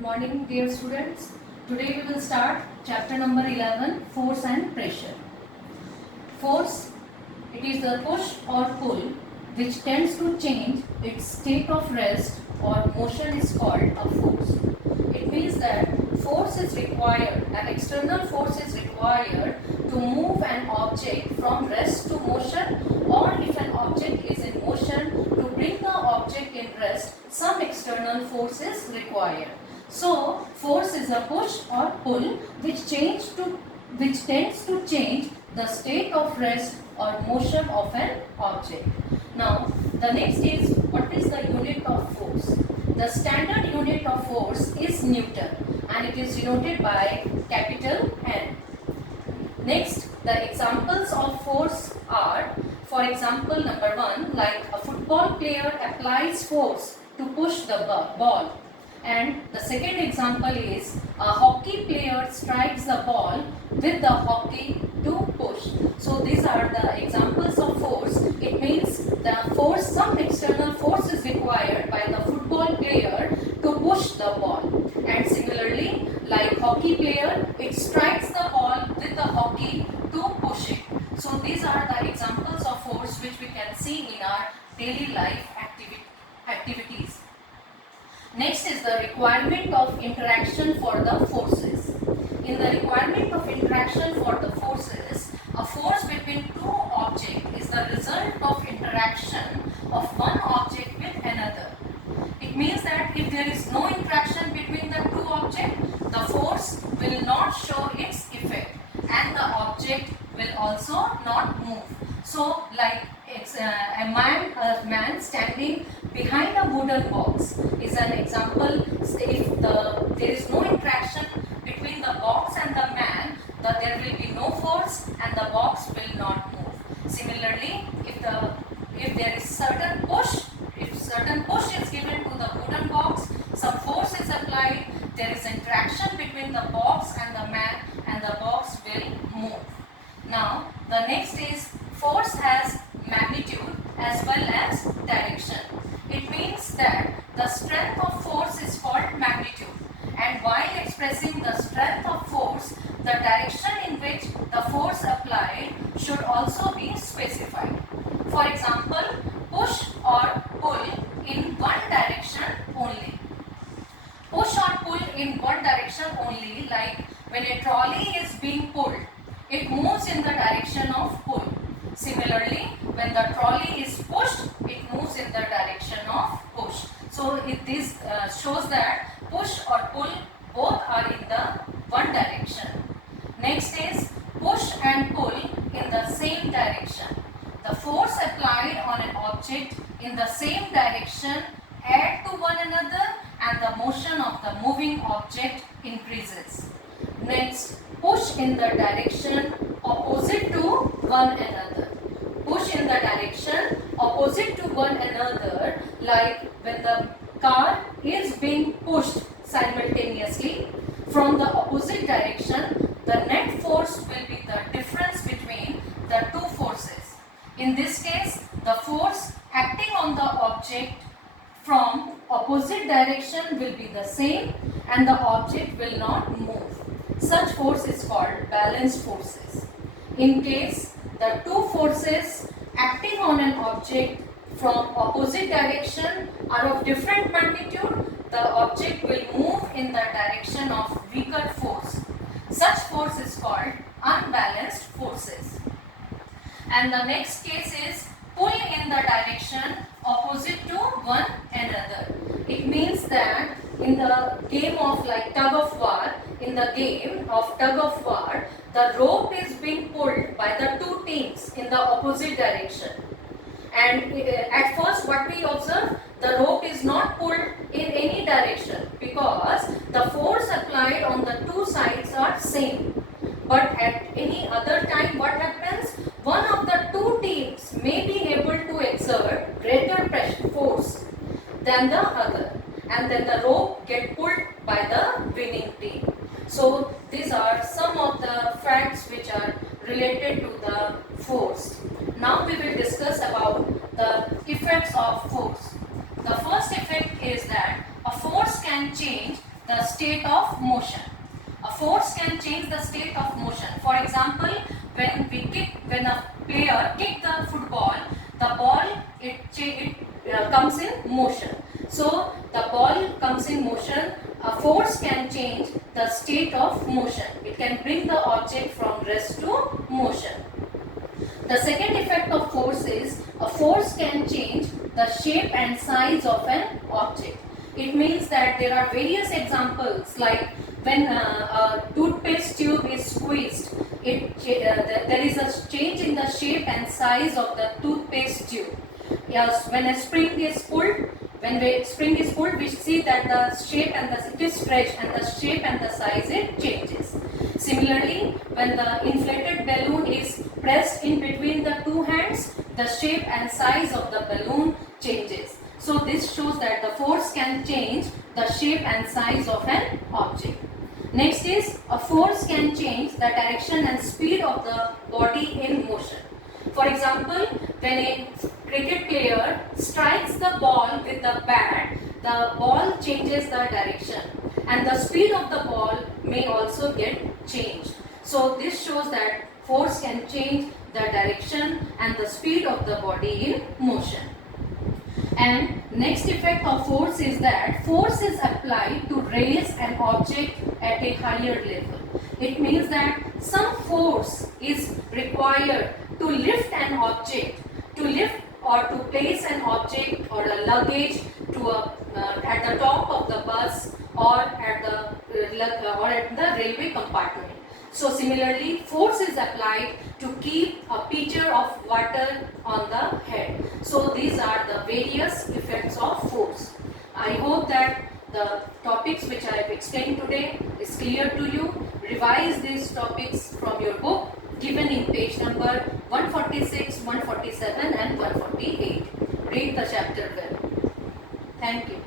Good morning, dear students. Today we will start chapter number 11, Force and Pressure. Force, it is the push or pull which tends to change its state of rest or motion is called a force. It means that force is required, an external force is required to move an object from rest to motion, or if an object is in motion, to bring the object in rest, some external force is required. So, force is a push or pull which tends to change the state of rest or motion of an object. Now, the next is, what is the unit of force? The standard unit of force is Newton and it is denoted by capital N. Next, the examples of force are, for example, number 1, like a football player applies force to push the ball. And the second example is a hockey player strikes the ball with the hockey to push. So these are the examples of force. It means the force, some external force is required by the football player to push the ball. And similarly, like hockey player, it strikes the ball with the hockey to push it. So these are the examples of force which we can see in our daily life activities. Next is the requirement of interaction for the forces. In the requirement of interaction for the forces, a force between two objects is the result of interaction of one object with another. It means that if there is no interaction between the two objects, the force will not show its effect and the object will also not move. So, like a man standing behind a wooden box is an example. If there is no interaction between the box and the man, there will be no force and the box will not move. Similarly, if there is certain push is given to the wooden box, some force is applied, there is interaction between the box and the man and the box will move. Now, the next is force has magnitude as well as direction. It means that the strength of force is called magnitude, and while expressing the strength of force, the direction in which the force applied should also be specified. For example, push or pull in one direction only. Push or pull in one direction only, like when a trolley is being pulled, it moves in the direction of pull. Similarly, when the trolley is pushed, it moves in the direction of push. So this shows that push or pull both are in the one direction. Next is push and pull in the same direction. The force applied on an object in the same direction add to one another and the motion of the moving object increases. Next, push in the direction opposite to one another. Push in the direction opposite to one another, like when the car is being pushed simultaneously from the opposite direction, the net force will be the difference between the two forces. In this case, the force acting on the object from opposite direction will be the same and the object will not move. Such force is called balanced forces. In case the two forces acting on an object from opposite direction are of different magnitude, the object will move in the direction of weaker force. Such force is called unbalanced forces. And the next case is pull in the direction opposite to one another. It means that in the game of tug of war, the rope is being pulled by the two teams in the opposite direction. And at first what we observe, the rope is not pulled in any direction because the force applied on the two sides are same. But at any other time what happens? One of the two teams may be able to exert greater pressure force than the other, and then the rope get pulled by the winning team. So these are some of the facts which are related to the force. Now we will discuss about the effects of force. The first effect is that a force can change the state of motion. A force can change the state of motion. For example, when a player kick the football, the ball comes in motion. So the ball comes in motion. A force can change the state of motion. It can bring the object from rest to motion. The second effect of force is a force can change the shape and size of an object. It means that there are various examples, like when a toothpaste tube is squeezed, there is a change in the shape and size of the toothpaste tube. Yes, when a spring is pulled, we see that the shape and it is stretched, and the shape and the size it changes. Similarly, when the inflated balloon is pressed in between the two hands, the shape and size of the balloon changes. So this shows that the force can change the shape and size of an object. Next is a force can change the direction and speed of the body in motion. For example, when a cricket player strikes the ball with the bat, the ball changes the direction and the speed of the ball may also get changed. So this shows that force can change the direction and the speed of the body in motion. And next effect of force is that force is applied to raise an object at a higher level. It means that some force is required to lift an object, or to place an object or a luggage to at the top of the bus or at the railway compartment. So similarly, force is applied to keep a pitcher of water on the head. So these are the various effects of force. I hope that the topics which I have explained today is clear to you. Revise these topics from your book given in page number 146, 147 and 148. Read the chapter well. Thank you.